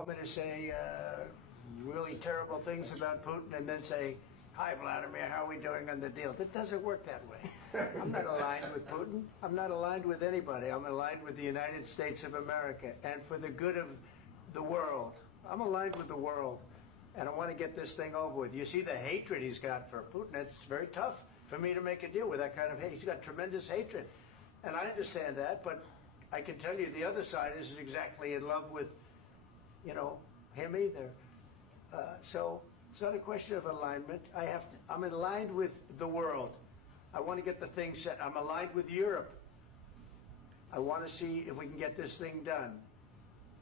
I'm going to say really terrible things about Putin and then say, hi, Vladimir, how are we doing on the deal? That doesn't work that way. I'm not aligned with Putin. I'm not aligned with anybody. I'm aligned with the United States of America and for the good of the world. I'm aligned with the world, and I want to get this thing over with. You see the hatred he's got for Putin. It's very tough for me to make a deal with that kind of hate. He's got tremendous hatred, and I understand that, but I can tell you the other side isn't exactly in love with him either. So it's not a question of alignment. I'm aligned with the world. I want to get the thing set. I'm aligned with Europe. I want to see if we can get this thing done.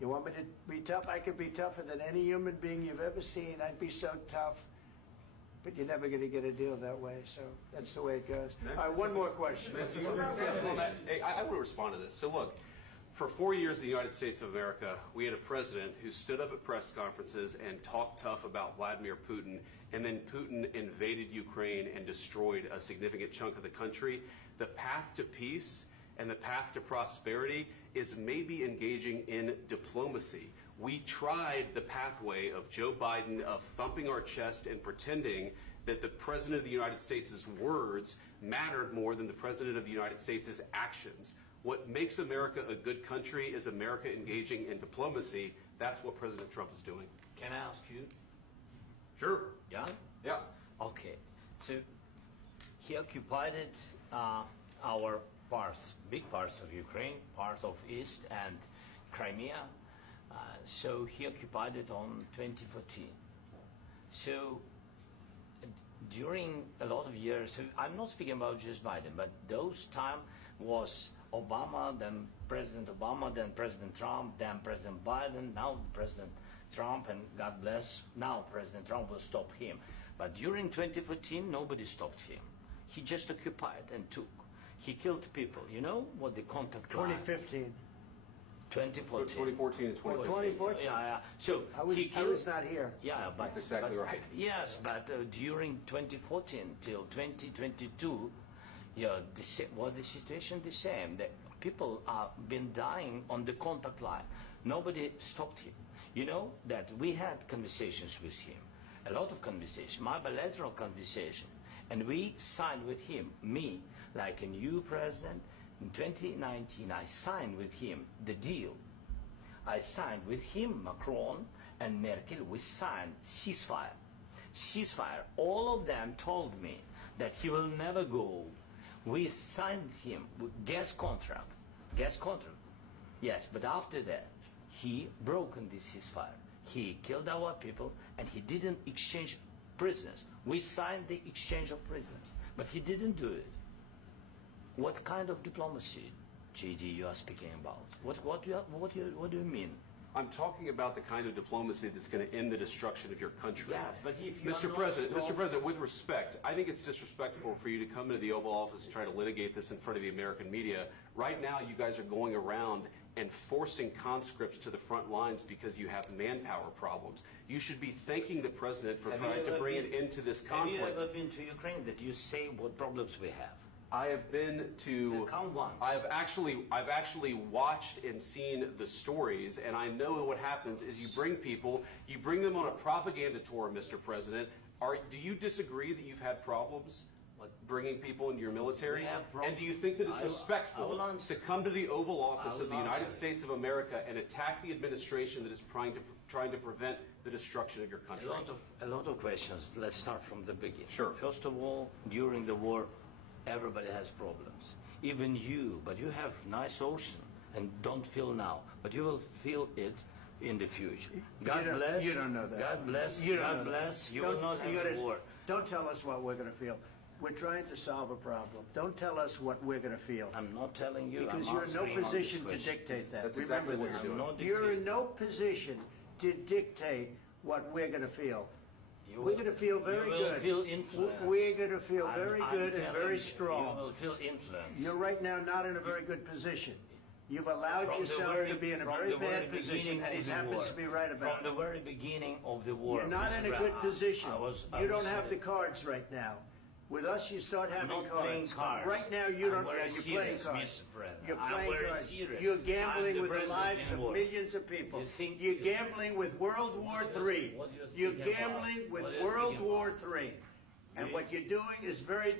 You want me to be tough? I could be tougher than any human being you've ever seen. I'd be so tough. But you're never going to get a deal that way. So that's the way it goes. All right, one more question. I want to respond to this. So look, for 4 years in the United States of America, we had a president who stood up at press conferences and talked tough about Vladimir Putin, and then Putin invaded Ukraine and destroyed a significant chunk of the country. The path to peace and the path to prosperity is maybe engaging in diplomacy. We tried the pathway of Joe Biden, of thumping our chest and pretending that the President of the United States' words mattered more than the President of the United States' actions. What makes America a good country is America engaging in diplomacy. That's what President Trump is doing. Can I ask you? Sure. Yeah? Yeah. Okay. So he occupied our parts, big parts of Ukraine, part of East and Crimea. So he occupied it on 2014. So during a lot of years, so I'm not speaking about just Biden, but those time was Obama, then President Obama, then President Trump, then President Biden, now President Trump, and God bless, now President Trump will stop him. But during 2014, nobody stopped him. He just occupied and took. He killed people. You know what the contact 2015. 2014. 2014 and 2015. 2014. Yeah. So I was not here. Yeah, but that's exactly right. Yes, but during 2014 till 2022, the situation the same. The people have been dying on the contact line. Nobody stopped him. You know that we had conversations with him, a lot of conversations, my bilateral conversation, and we signed with him, me, like a new president. In 2019, I signed with him the deal. I signed with him, Macron and Merkel, we signed ceasefire. Ceasefire. All of them told me that he will never go. We signed him with gas contract. Yes, but after that, he broken this ceasefire. He killed our people and he didn't exchange prisoners. We signed the exchange of prisoners, but he didn't do it. What kind of diplomacy, JD, you are speaking about? What do you mean? I'm talking about the kind of diplomacy that's going to end the destruction of your country. Yes, but if you Mr. President, with respect, I think it's disrespectful for you to come into the Oval Office and try to litigate this in front of the American media. Right now, you guys are going around and forcing conscripts to the front lines because you have manpower problems. You should be thanking the President for trying to bring an end to this conflict. Have you ever been to Ukraine that you say what problems we have? I have been to. Count once. I've actually watched and seen the stories, and I know what happens is you bring them on a propaganda tour, Mr. President. Do you disagree that you've had problems bringing people into your military? And do you think that it's respectful to come to the Oval Office of the United States of America and attack the administration that is trying to prevent the destruction of your country? A lot of questions. Let's start from the beginning. Sure. First of all, during the war, everybody has problems, even you, but you have nice ocean and don't feel now, but you will feel it in the future. God bless. You don't know that. God bless. God bless. You will not have a war. Don't tell us what we're going to feel. We're trying to solve a problem. Don't tell us what we're going to feel. I'm not telling you. Because you're in no position to dictate that. That's exactly what you're doing. You're in no position to dictate what we're going to feel. We're going to feel very good. You will feel influence. We're going to feel very good and very strong. You will feel influence. You're right now not in a very good position. You've allowed yourself to be in a very bad position, and he happens to be right about it. From the very beginning of the war. You're not in a good position. You don't have the cards right now. With us, you start having Not cards. playing cards. Right now, you don't. I'm very You're playing serious, cards. Mr. President. You're I'm playing very cards. serious. You're I'm gambling the with the president lives in of war. millions of people. You think You're you- gambling with World War III. What do you You're think about? gambling with What do you World think War about? III. And You- what you're doing is very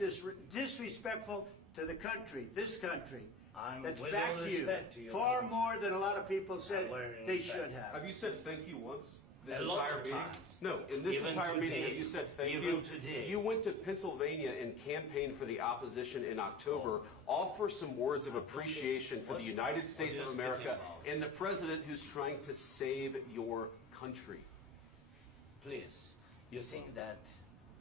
disrespectful to the country, this country. I'm That's with back all to you. respect to you, Far please. more than a lot of people said I'm very they respect. should have. Have you said thank you once this A lot entire of meeting? times. No, in this Even entire meeting, today. have you said thank Even you? today. You went to Pennsylvania and campaigned for the opposition in October. Offer some words of appreciation for the United States of you America speaking about? and the president who's trying to save your country. Please, you think that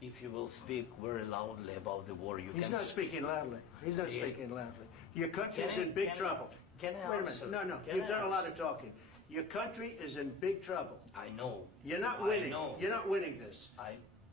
if you will speak very loudly about the war, you He's can... not speaking loudly. He's not Yeah. speaking loudly. Your country's Can I- in big can I- trouble. can I Wait a answer? minute. No, Can you've I done a lot answer? of talking. Your country is in big trouble. I know. You're not I winning. know. You're not winning this.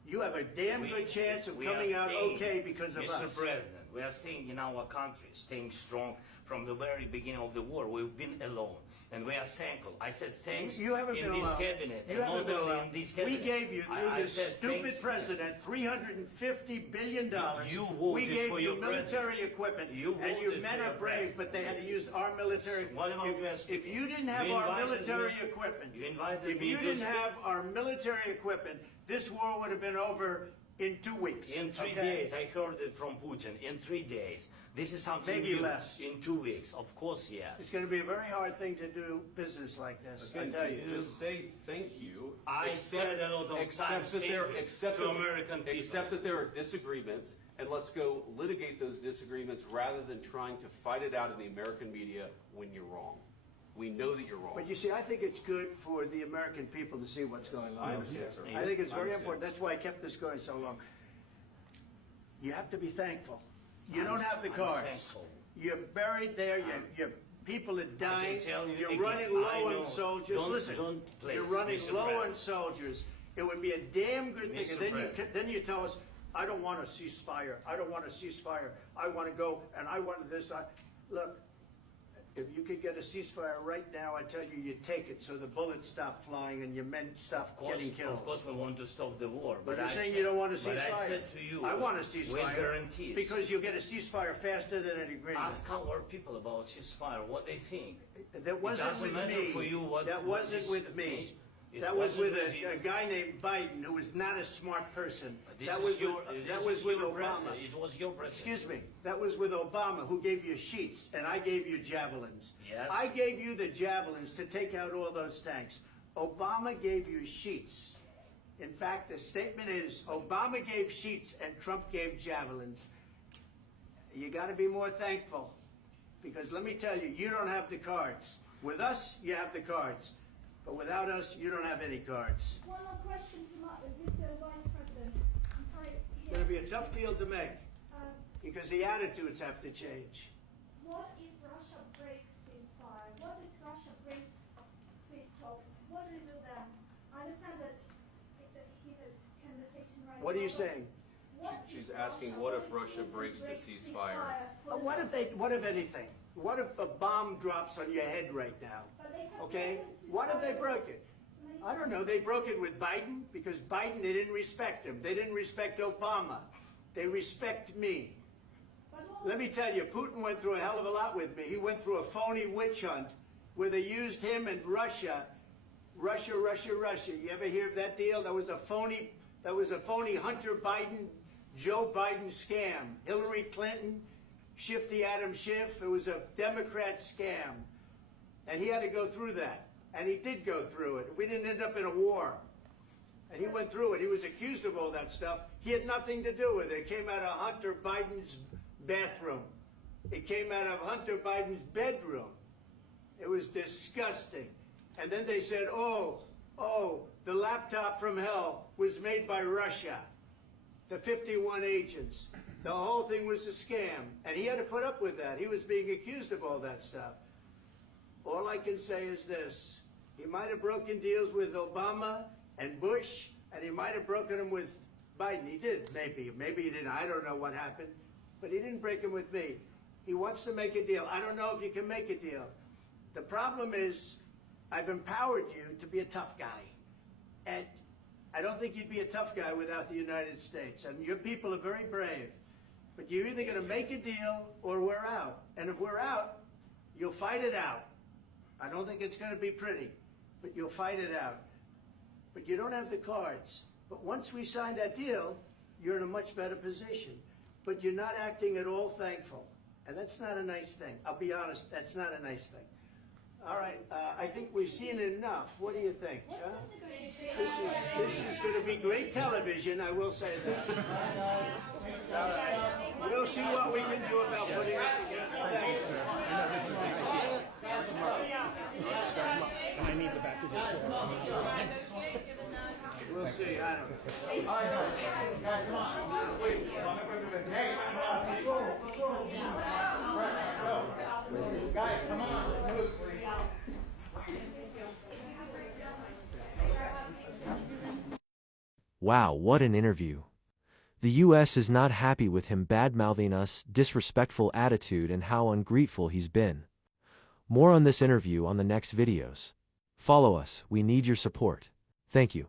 You have a damn We- good chance of we are coming out staying, okay because of Mr. us. President, we are staying in our country, staying strong from the very beginning of the war. We've been alone, and we are thankful. I said thanks You haven't in been this alone. cabinet, You and haven't not been only alone. in this We cabinet. gave you, through I this said thank stupid you. president, $350 billion. You We voted gave for you your military president. equipment, You and your voted men for are your brave, president. but they had to use our military. What about you If speaking? you didn't have You our invited military me- equipment, you invited if me you to didn't speak. have our military equipment, this war would have been over in 2 weeks. In 3 okay? days, I heard it from Putin. In 3 days, this is something Maybe new. less. In 2 weeks, of course, yes. It's going to be a very hard thing to do business like this. I Again, tell you. just say thank you. I said a lot of accept times that there, thank you accept to that- American people. Accept that there are disagreements, and let's go litigate those disagreements rather than trying to fight it out in the American media when you're wrong. We know that you're wrong. But you see, I think it's good for the American people to see what's going on. I understand, sir. I think it's I very understand. important. That's why I kept this going so long. You have to be thankful. You don't have the I'm cards. thankful. You're buried there. Your people are dying. tell you You're again, running I low know. on soldiers. Don't- Listen, don't play, you're running Mr. low on President. soldiers. It would be a damn good thing. Mr. And then President. then you tell us, I don't want a ceasefire. I don't want a ceasefire. I want to go and I want this. Look, if you could get a ceasefire right now, I tell you, you take it so the bullets stop flying and your men stop getting killed. Of course, we want to stop the war. But you're I saying said- you don't want a ceasefire. But I said to you, I want a with ceasefire. guarantees. Because you'll get a ceasefire faster than an agreement. Ask our people about ceasefire, what they think. That wasn't doesn't with matter me. for you what- That what wasn't is- with me. It That was wasn't with with you. a guy named Biden who was not a smart person. This That is was your, with, this that was is with your Obama. president. It was your president. Excuse me. That was with Obama, who gave you sheets, and I gave you javelins. Yes. I gave you the javelins to take out all those tanks. Obama gave you sheets. In fact, the statement is Obama gave sheets and Trump gave javelins. You got to be more thankful, because let me tell you, you don't have the cards. With us, you have the cards, but without us, you don't have any cards. One more question to this Vice President. I'm sorry. It's going to be a tough deal to make, Uh, because the attitudes have to change. what if Russia breaks ceasefire? What if Russia breaks peace talks? What do you do then? I understand that it's a heated conversation right now. What are you but saying? what She's if asking, what if Russia breaks the ceasefire? What if anything? What if a bomb drops on your head right now? But they have Okay? broken What if they ceasefire broke it? many I don't know. They broke it with Biden because Biden, they didn't respect him. They didn't respect Obama. They respect me. But what Let me tell you, Putin went through a hell of a lot with me. He went through a phony witch hunt where they used him and Russia. Russia. You ever hear of that deal? That was a phony Hunter Biden, Joe Biden scam. Hillary Clinton, Shifty Adam Schiff. It was a Democrat scam. And he had to go through that. And he did go through it. We didn't end up in a war. And he went through it. He was accused of all that stuff. He had nothing to do with it. It came out of Hunter Biden's bathroom. It came out of Hunter Biden's bedroom. It was disgusting. And then they said, oh, the laptop from hell was made by Russia. The 51 agents. The whole thing was a scam. And he had to put up with that. He was being accused of all that stuff. All I can say is this. He might have broken deals with Obama and Bush, and he might have broken them with Biden. He did, maybe. Maybe he didn't. I don't know what happened. But he didn't break them with me. He wants to make a deal. I don't know if you can make a deal. The problem is, I've empowered you to be a tough guy. And I don't think you'd be a tough guy without the United States. And your people are very brave. But you're either going to make a deal or we're out. And if we're out, you'll fight it out. I don't think it's going to be pretty, but you'll fight it out. But you don't have the cards. But once we sign that deal, you're in a much better position. But you're not acting at all thankful. And that's not a nice thing. I'll be honest, that's not a nice thing. All right, I think we've seen enough. What do you think? Huh? This is going to be great television, I will say that. All right. We'll see what we can do about putting it together. Thanks, sir. I know this is I need the back of this. We'll see. I don't know. Guys, come on. Wow, what an interview. The US is not happy with him bad-mouthing us, disrespectful attitude and how ungrateful he's been. More on this interview on the next videos. Follow us, we need your support. Thank you.